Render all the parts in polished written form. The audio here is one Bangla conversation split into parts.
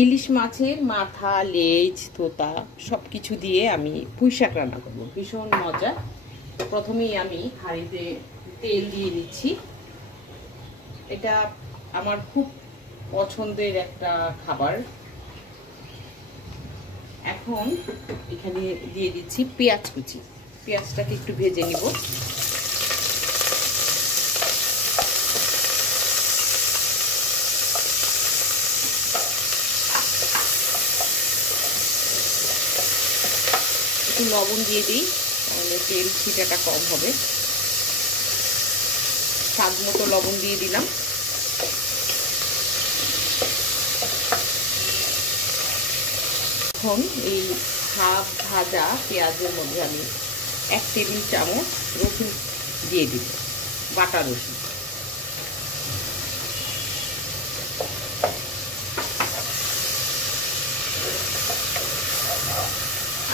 ইলিশ মাছের মাথা, লেজ, থোতা সবকিছু দিয়ে আমি পুঁই শাক রান্না করব, ভীষণ মজা। প্রথমেই আমি হাঁড়িতে তেল দিয়ে নিচ্ছি। এটা আমার খুব পছন্দের একটা খাবার। এখন এখানে দিয়ে দিচ্ছি পেঁয়াজ কুচি। পেঁয়াজটাকে একটু ভেজে নিব। একটু লবণ দিয়ে দিই, তাহলে তেল ছিটাটা কম হবে। স্বাদ মতো লবণ দিয়ে দিলাম। এখন এই হাফ ভাজা পেঁয়াজের মধ্যে আমি 1 টেবিল চামচ রসুন দিয়ে দিব, বাটা রসুন।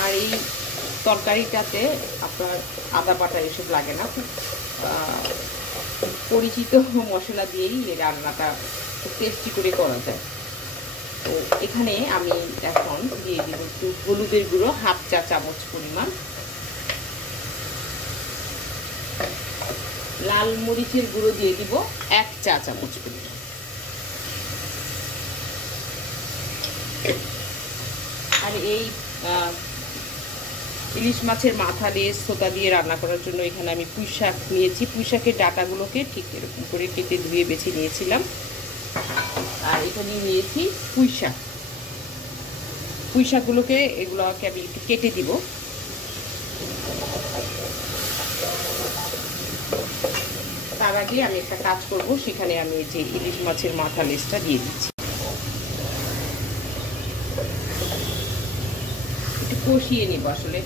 আর এই তরকারিটাতে আপনার আদা বাটা এসব লাগে না, খুব পরিচিত মশলা দিয়েই এই রান্নাটা খুব টেস্টি করে করা যায়। তো এখানে আমি এখন দিয়ে দিব একটু হলুদের গুঁড়ো, হাফ চা চামচ পরিমাণ। লাল মরিচের গুঁড়ো দিয়ে দিব 1 চা চামচ পরিমাণ। আর এই ইলিশ মাছের মাথা, লেজ, থোতা দিয়ে রান্না করার জন্য এখানে আমি পুঁই শাক নিয়েছি। পুঁই শাকের ডাঁটাগুলোকে ঠিক এরকম করে কেটে ধুয়ে বেছে নিয়েছিলাম। আর এখানে নিয়েছি পুঁই শাক। পুঁই শাকগুলোকে এগুলোকে আমি একটু কেটে দিব। তার আগে আমি একটা কাজ করব, সেখানে আমি যে ইলিশ মাছের মাথা, লেজটা দিয়ে দিচ্ছি। একটু কষিয়ে নিব। আসলে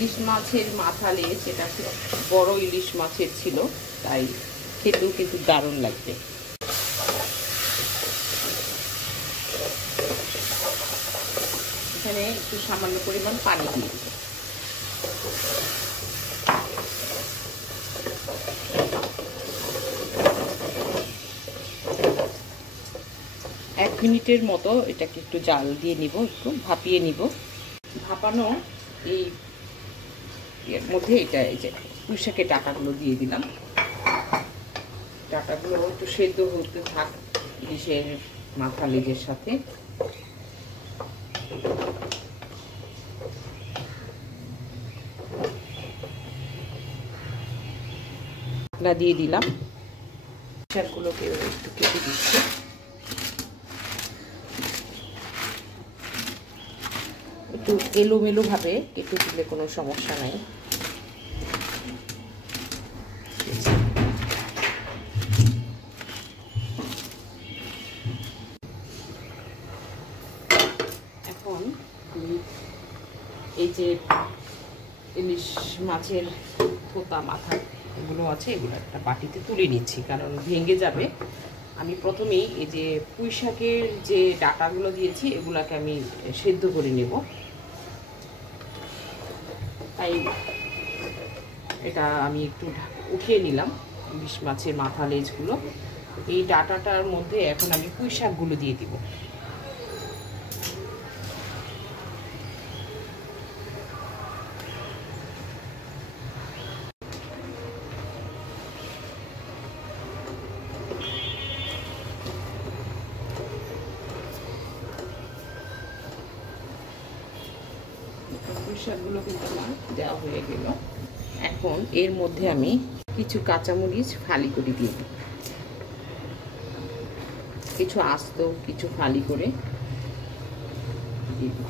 ইলিশ মাছের মাথা, লেজ এটা খুব বড় ইলিশ মাছের ছিল, তাই খেতেও কিন্তু দারুণ লাগবে। এখানে একটু সামান্য পরিমাণ পানি দিয়ে দিব। এক মিনিটের মতো এটাকে একটু জাল দিয়ে নিব, একটু ভাপিয়ে নিব। ভাপানো এই এর মধ্যে এটা এই যে পুঁই শাকের ডাঁটাগুলো দিয়ে দিলাম। ডাঁটাগুলো একটু সেদ্ধ হতে থাক ইলিশের মাথা, লেজের সাথে। দিয়ে দিলাম। শাকগুলোকে একটু কেটে দিচ্ছি। একটু এলোমেলো ভাবে কেটে দিলে কোনো সমস্যা নাই। এখন এই যে ইলিশ মাছের থোতা, মাথা এগুলো আছে, এগুলো একটা বাটিতে তুলে নিচ্ছি, কারণ ভেঙে যাবে। আমি প্রথমেই এই যে পুঁই শাকের যে ডাঁটাগুলো দিয়েছি এগুলাকে আমি সেদ্ধ করে নেব, তাই এটা আমি একটু উঠিয়ে নিলাম। ইলিশ মাছের মাথা, লেজগুলো এই ডাঁটাটার মধ্যে এখন আমি পুঁই শাকগুলো দিয়ে দিব। পুঁই শাকগুলো কিন্তু আমার দেওয়া হয়ে গেল। এখন এর মধ্যে আমি কিছু কাঁচামরিচ ফালি করে দিয়ে দিই, কিছু আস্ত, কিছু ফালি করে দিয়ে দিই।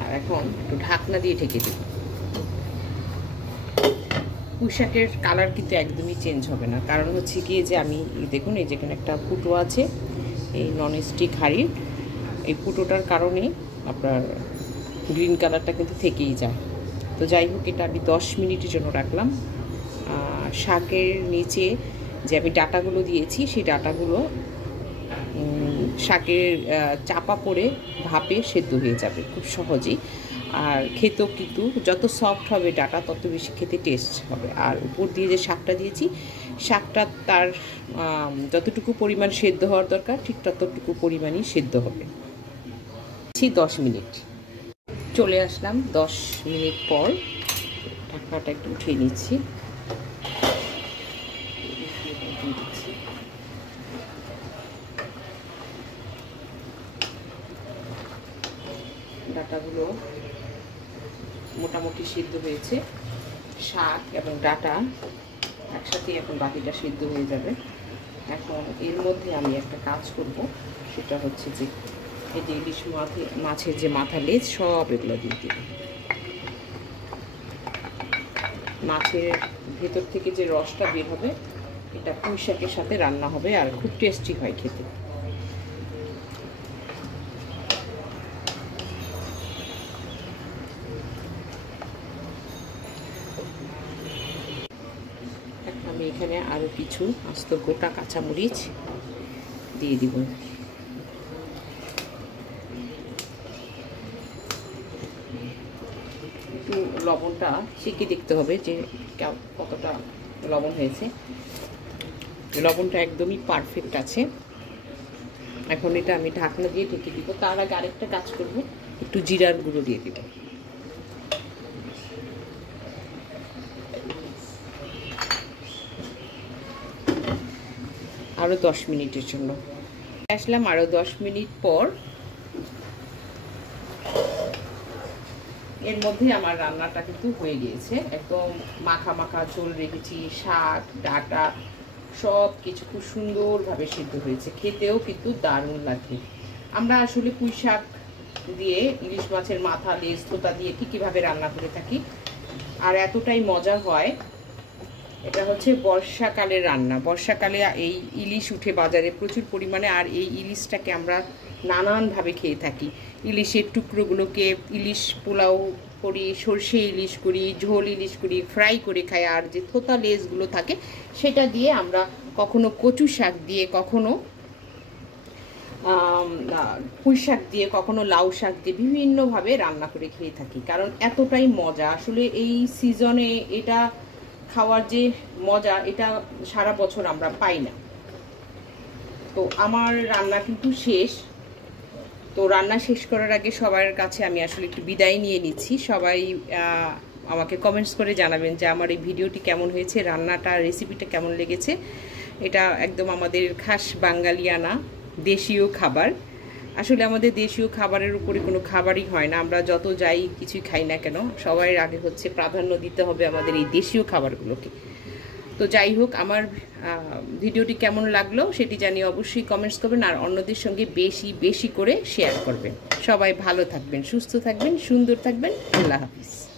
আর এখন একটু ঢাকনা দিয়ে ঢেকে দিই। পুঁই শাকের কালার কিন্তু একদমই চেঞ্জ হবে না, কারণ হচ্ছে কি যে আমি দেখুন এই যেখানে একটা ফুটো আছে, এই ননস্টিক হাঁড়ির এই ফুটোটার কারণে আপনার গ্রিন কালারটা কিন্তু থেকেই যায়। তো যাই হোক, এটা আমি 10 মিনিটের জন্য রাখলাম। শাকের নিচে যে আমি ডাঁটাগুলো দিয়েছি সেই ডাঁটাগুলো শাকের চাপা পড়ে ভাপে সেদ্ধ হয়ে যাবে খুব সহজেই। আর খেতেও কিন্তু যত সফট হবে ডাটা তত বেশি খেতে টেস্ট হবে। আর উপর দিয়ে যে শাকটা দিয়েছি শাকটা তার যতটুকু পরিমাণ সেদ্ধ হওয়ার দরকার ঠিক ততটুকু পরিমাণই সেদ্ধ হবে। 10 মিনিট চলে আসলাম 10 মিনিট পর, ঢাকনাটা একটু উঠিয়ে নিচ্ছি। ডাটাগুলো মোটামুটি সিদ্ধ হয়েছে, শাক এবং ডাটা একসাথে এখন বাকিটা সিদ্ধ হয়ে যাবে। এখন এর মধ্যে আমি একটা কাজ করব, সেটা হচ্ছে যে এই যে ইলিশ মাছের যে মাথা লেজ সব এগুলো দিয়ে দেব। মাছের ভেতর থেকে যে রসটা বের হবে এটা পুঁই শাকের সাথে রান্না হবে আর খুব টেস্টি হয় খেতে। আমি এখানে আরও কিছু আস্ত গোটা কাঁচামরিচ দিয়ে দিব। একটু লবণটা শিখে দেখতে হবে যে কতটা লবণ হয়েছে। লবণটা একদমই পারফেক্ট আছে। এখন এটা আমি ঢাকনা দিয়ে ঢেকে দিব। তার আগে আরেকটা কাজ করব, একটু জিরার গুঁড়ো দিয়ে দিব। আরও 10 মিনিটের জন্য আসলাম। আরও 10 মিনিট পর এর মধ্যে আমার রান্নাটা কিন্তু হয়ে গিয়েছে। একদম মাখা মাখা ঝোল রেখেছি, শাক ডাটা সব কিছু খুব সুন্দরভাবে সিদ্ধ হয়েছে, খেতেও কিন্তু দারুণ লাগে। আমরা আসলে পুঁই শাক দিয়ে ইলিশ মাছের মাথা লেজ থোতা দিয়ে ঠিকইভাবে রান্না করে থাকি, আর এতটাই মজা হয়। এটা হচ্ছে বর্ষাকালের রান্না। বর্ষাকালে এই ইলিশ উঠে বাজারে প্রচুর পরিমাণে, আর এই ইলিশটাকে আমরা নানানভাবে খেয়ে থাকি। ইলিশের টুকরোগুলোকে ইলিশ পোলাও করি, সর্ষে ইলিশ করি, ঝোল ইলিশ করি, ফ্রাই করে খাই, আর যে থোতা লেজগুলো থাকে সেটা দিয়ে আমরা কখনো কচু শাক দিয়ে, কখনো পুঁই শাক দিয়ে, কখনো লাউ শাক দিয়ে বিভিন্নভাবে রান্না করে খেয়ে থাকি, কারণ এতটাই মজা। আসলে এই সিজনে এটা খাওয়ার যে মজা এটা সারা বছর আমরা পাই না। তো আমার রান্না কিন্তু শেষ। তো রান্না শেষ করার আগে সবার কাছে আমি আসলে একটু বিদায় নিয়ে নিচ্ছি। সবাই আমাকে কমেন্টস করে জানাবেন যে আমার এই ভিডিওটি কেমন হয়েছে, রান্নাটা রেসিপিটা কেমন লেগেছে। এটা একদম আমাদের খাস বাঙালিয়ানা দেশীয় খাবার। আসলে আমাদের দেশীয় খাবারের উপরে কোনো খাবারই হয় না, আমরা যত যাই কিছুই খাই না কেন, সবার আগে হচ্ছে প্রাধান্য দিতে হবে আমাদের এই দেশীয় খাবারগুলোকে। তো যাই হোক, আমার ভিডিওটি কেমন লাগলো সেটি জানিয়ে অবশ্যই কমেন্টস করবেন, আর অন্যদের সঙ্গে বেশি বেশি করে শেয়ার করবেন। সবাই ভালো থাকবেন, সুস্থ থাকবেন, সুন্দর থাকবেন। আল্লাহ হাফিজ।